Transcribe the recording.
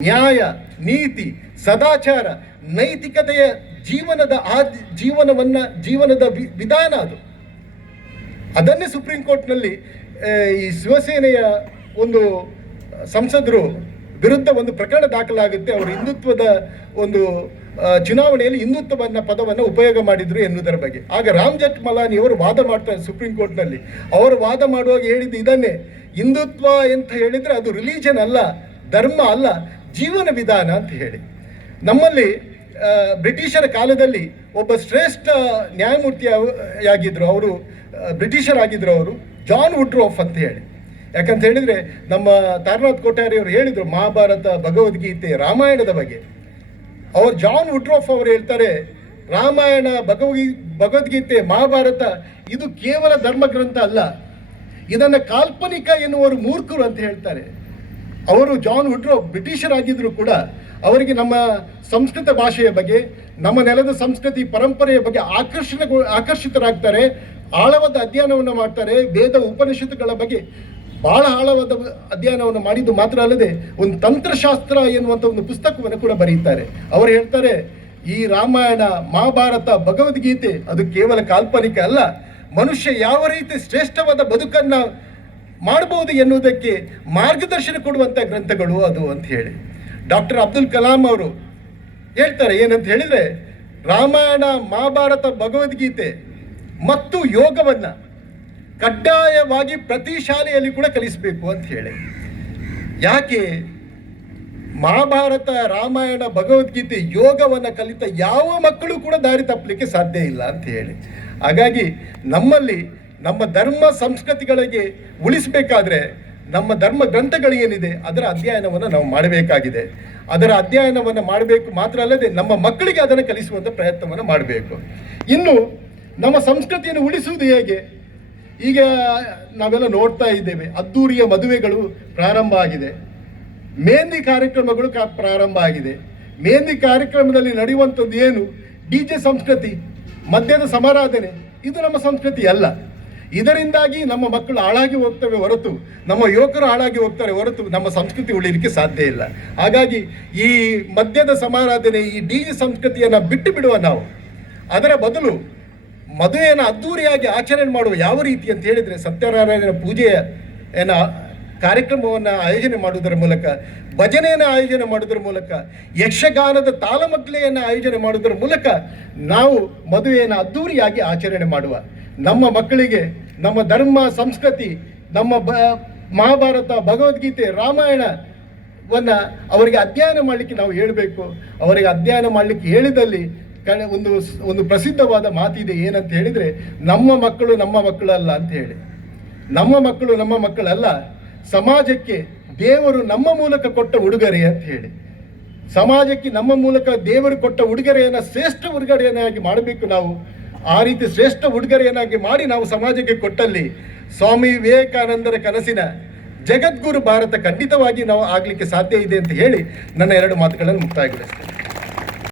ನ್ಯಾಯ, ನೀತಿ, ಸದಾಚಾರ, ನೈತಿಕತೆಯ ಜೀವನದ ವಿಧಾನ ಅದು. ಅದನ್ನೇ ಸುಪ್ರೀಂ ಕೋರ್ಟ್ನಲ್ಲಿ ಈ ಶಿವಸೇನೆಯ ಒಂದು ಸಂಸದರು ವಿರುದ್ಧ ಒಂದು ಪ್ರಕರಣ ದಾಖಲಾಗುತ್ತೆ. ಅವರು ಹಿಂದುತ್ವದ ಒಂದು ಚುನಾವಣೆಯಲ್ಲಿ ಹಿಂದುತ್ವವನ್ನ ಪದವನ್ನು ಉಪಯೋಗ ಮಾಡಿದ್ರು ಎನ್ನುವುದರ ಬಗ್ಗೆ. ಆಗ ರಾಮ್ ಜೇಠ್ಮಲಾನಿ ಅವರು ವಾದ ಮಾಡ್ತಾರೆ ಸುಪ್ರೀಂ ಕೋರ್ಟ್ನಲ್ಲಿ. ಅವರು ವಾದ ಮಾಡುವಾಗ ಹೇಳಿದ್ದು ಇದನ್ನೇ, ಹಿಂದುತ್ವ ಅಂತ ಹೇಳಿದರೆ ಅದು ರಿಲಿಜನ್ ಅಲ್ಲ, ಧರ್ಮ ಅಲ್ಲ, ಜೀವನ ವಿಧಾನ ಅಂತ ಹೇಳಿ. ನಮ್ಮಲ್ಲಿ ಬ್ರಿಟಿಷರ ಕಾಲದಲ್ಲಿ ಒಬ್ಬ ಶ್ರೇಷ್ಠ ನ್ಯಾಯಮೂರ್ತಿಯಾಗಿದ್ದರು, ಅವರು ಬ್ರಿಟಿಷರಾಗಿದ್ದರು, ಅವರು ಜಾನ್ ವುಡ್ರೋಫ್ ಅಂತ ಹೇಳಿ. ಯಾಕಂತ ಹೇಳಿದರೆ ನಮ್ಮ ತಾರನಾಥ್ ಕೊಠಾರಿ ಅವರು ಹೇಳಿದರು ಮಹಾಭಾರತ, ಭಗವದ್ಗೀತೆ, ರಾಮಾಯಣದ ಬಗ್ಗೆ. ಅವರು ಜಾನ್ ವುಡ್ರೋಫ್ ಅವರು ಹೇಳ್ತಾರೆ, ರಾಮಾಯಣ, ಭಗವದ್ಗೀತೆ, ಮಹಾಭಾರತ ಇದು ಕೇವಲ ಧರ್ಮಗ್ರಂಥ ಅಲ್ಲ, ಇದನ್ನು ಕಾಲ್ಪನಿಕ ಎನ್ನುವರು ಮೂರ್ಖರು ಅಂತ ಹೇಳ್ತಾರೆ. ಅವರು ಜಾನ್ ವುಡ್ರೋಫ್ ಬ್ರಿಟಿಷರಾಗಿದ್ದರೂ ಕೂಡ ಅವರಿಗೆ ನಮ್ಮ ಸಂಸ್ಕೃತ ಭಾಷೆಯ ಬಗ್ಗೆ, ನಮ್ಮ ನೆಲದ ಸಂಸ್ಕೃತಿ ಪರಂಪರೆಯ ಬಗ್ಗೆ ಆಕರ್ಷಿತರಾಗ್ತಾರೆ, ಆಳವಾದ ಅಧ್ಯಯನವನ್ನು ಮಾಡ್ತಾರೆ. ವೇದ ಉಪನಿಷತ್ತುಗಳ ಬಗ್ಗೆ ಬಹಳ ಆಳವಾದ ಅಧ್ಯಯನವನ್ನು ಮಾಡಿದ್ದು ಮಾತ್ರ ಅಲ್ಲದೆ ಒಂದು ತಂತ್ರಶಾಸ್ತ್ರ ಎನ್ನುವಂಥ ಒಂದು ಪುಸ್ತಕವನ್ನು ಕೂಡ ಬರೀತಾರೆ. ಅವರು ಹೇಳ್ತಾರೆ, ಈ ರಾಮಾಯಣ, ಮಹಾಭಾರತ, ಭಗವದ್ಗೀತೆ ಅದು ಕೇವಲ ಕಾಲ್ಪನಿಕ ಅಲ್ಲ, ಮನುಷ್ಯ ಯಾವ ರೀತಿ ಶ್ರೇಷ್ಠವಾದ ಬದುಕನ್ನು ಮಾಡಬಹುದು ಎನ್ನುವುದಕ್ಕೆ ಮಾರ್ಗದರ್ಶನ ಕೊಡುವಂಥ ಗ್ರಂಥಗಳು ಅದು ಅಂತ ಹೇಳಿ. ಡಾಕ್ಟರ್ ಅಬ್ದುಲ್ ಕಲಾಂ ಅವರು ಹೇಳ್ತಾರೆ ಏನಂತ ಹೇಳಿದರೆ, ರಾಮಾಯಣ, ಮಹಾಭಾರತ, ಭಗವದ್ಗೀತೆ ಮತ್ತು ಯೋಗವನ್ನು ಕಡ್ಡಾಯವಾಗಿ ಪ್ರತಿ ಶಾಲೆಯಲ್ಲಿ ಕೂಡ ಕಲಿಸಬೇಕು ಅಂತ ಹೇಳಿ. ಯಾಕೆ? ಮಹಾಭಾರತ, ರಾಮಾಯಣ, ಭಗವದ್ಗೀತೆ, ಯೋಗವನ್ನು ಕಲಿತ ಯಾವ ಮಕ್ಕಳು ಕೂಡ ದಾರಿ ತಪ್ಪಲಿಕ್ಕೆ ಸಾಧ್ಯ ಇಲ್ಲ ಅಂತ ಹೇಳಿ. ಹಾಗಾಗಿ ನಮ್ಮಲ್ಲಿ ನಮ್ಮ ಧರ್ಮ ಸಂಸ್ಕೃತಿಗಳಿಗೆ ಉಳಿಸಬೇಕಾದ್ರೆ ನಮ್ಮ ಧರ್ಮ ಗ್ರಂಥಗಳೇನಿದೆ ಅದರ ಅಧ್ಯಯನವನ್ನು ನಾವು ಮಾಡಬೇಕಾಗಿದೆ. ಅದರ ಅಧ್ಯಯನವನ್ನು ಮಾಡಬೇಕು ಮಾತ್ರ ಅಲ್ಲದೆ ನಮ್ಮ ಮಕ್ಕಳಿಗೆ ಅದನ್ನು ಕಲಿಸುವಂಥ ಪ್ರಯತ್ನವನ್ನು ಮಾಡಬೇಕು. ಇನ್ನು ನಮ್ಮ ಸಂಸ್ಕೃತಿಯನ್ನು ಉಳಿಸುವುದು ಹೇಗೆ? ಈಗ ನಾವೆಲ್ಲ ನೋಡ್ತಾ ಇದ್ದೇವೆ, ಅದ್ದೂರಿಯ ಮದುವೆಗಳು ಪ್ರಾರಂಭ ಆಗಿದೆ, ಮೆಹಂದಿ ಕಾರ್ಯಕ್ರಮಗಳು ಪ್ರಾರಂಭ ಆಗಿದೆ. ಮೆಹಂದಿ ಕಾರ್ಯಕ್ರಮದಲ್ಲಿ ನಡೆಯುವಂಥದ್ದು ಏನು? DJ ಸಂಸ್ಕೃತಿ, ಮದ್ಯದ ಸಮಾರಾಧನೆ, ಇದು ನಮ್ಮ ಸಂಸ್ಕೃತಿ ಅಲ್ಲ. ಇದರಿಂದಾಗಿ ನಮ್ಮ ಮಕ್ಕಳು ಹಾಳಾಗಿ ಹೋಗ್ತವೆ ಹೊರತು, ನಮ್ಮ ಯುವಕರು ಹಾಳಾಗಿ ಹೋಗ್ತಾರೆ ಹೊರತು ನಮ್ಮ ಸಂಸ್ಕೃತಿ ಉಳಿಲಿಕ್ಕೆ ಸಾಧ್ಯ ಇಲ್ಲ. ಹಾಗಾಗಿ ಈ ಮದ್ಯದ ಸಮಾರಾಧನೆ, ಈ DJ ಸಂಸ್ಕೃತಿಯನ್ನು ಬಿಟ್ಟು ಬಿಡುವ ನಾವು. ಅದರ ಬದಲು ಮದುವೆಯನ್ನು ಅದ್ದೂರಿಯಾಗಿ ಆಚರಣೆ ಮಾಡುವ ಯಾವ ರೀತಿ ಅಂತ ಹೇಳಿದರೆ, ಸತ್ಯನಾರಾಯಣನ ಪೂಜೆಯ ಕಾರ್ಯಕ್ರಮವನ್ನು ಆಯೋಜನೆ ಮಾಡುವುದರ ಮೂಲಕ, ಭಜನೆಯನ್ನು ಆಯೋಜನೆ ಮಾಡುವುದರ ಮೂಲಕ, ಯಕ್ಷಗಾನದ ತಾಳಮದ್ದಳೆಯನ್ನು ಆಯೋಜನೆ ಮಾಡುವುದರ ಮೂಲಕ ನಾವು ಮದುವೆಯನ್ನು ಅದ್ದೂರಿಯಾಗಿ ಆಚರಣೆ ಮಾಡುವ. ನಮ್ಮ ಮಕ್ಕಳಿಗೆ ನಮ್ಮ ಧರ್ಮ ಸಂಸ್ಕೃತಿ, ನಮ್ಮ ಮಹಾಭಾರತ, ಭಗವದ್ಗೀತೆ, ರಾಮಾಯಣವನ್ನು ಅವರಿಗೆ ಅಧ್ಯಯನ ಮಾಡಲಿಕ್ಕೆ ನಾವು ಹೇಳಬೇಕು. ಅವರಿಗೆ ಅಧ್ಯಯನ ಮಾಡಲಿಕ್ಕೆ ಹೇಳಿದಲ್ಲಿ ಒಂದು ಪ್ರಸಿದ್ಧವಾದ ಮಾತಿದೆ, ಏನಂತ ಹೇಳಿದರೆ, ನಮ್ಮ ಮಕ್ಕಳು ನಮ್ಮ ಮಕ್ಕಳಲ್ಲ ಅಂತ ಹೇಳಿ. ನಮ್ಮ ಮಕ್ಕಳು ನಮ್ಮ ಮಕ್ಕಳಲ್ಲ, ಸಮಾಜಕ್ಕೆ ದೇವರು ನಮ್ಮ ಮೂಲಕ ಕೊಟ್ಟ ಉಡುಗೊರೆ ಅಂತ ಹೇಳಿ. ಸಮಾಜಕ್ಕೆ ನಮ್ಮ ಮೂಲಕ ದೇವರು ಕೊಟ್ಟ ಉಡುಗೊರೆಯನ್ನು ಶ್ರೇಷ್ಠ ಉಡುಗೊರೆಯನ್ನಾಗಿ ಮಾಡಬೇಕು ನಾವು. ಆ ರೀತಿ ಶ್ರೇಷ್ಠ ಉಡುಗೊರೆಯನ್ನಾಗಿ ಮಾಡಿ ನಾವು ಸಮಾಜಕ್ಕೆ ಕೊಟ್ಟಲ್ಲಿ ಸ್ವಾಮಿ ವಿವೇಕಾನಂದರ ಕನಸಿನ ಜಗದ್ಗುರು ಭಾರತ ಖಂಡಿತವಾಗಿ ನಾವು ಆಗಲಿಕ್ಕೆ ಸಾಧ್ಯ ಇದೆ ಅಂತ ಹೇಳಿ ನನ್ನ ಎರಡು ಮಾತುಗಳನ್ನು ಮುಕ್ತಾಯಗೊಳಿಸ್ತೇನೆ.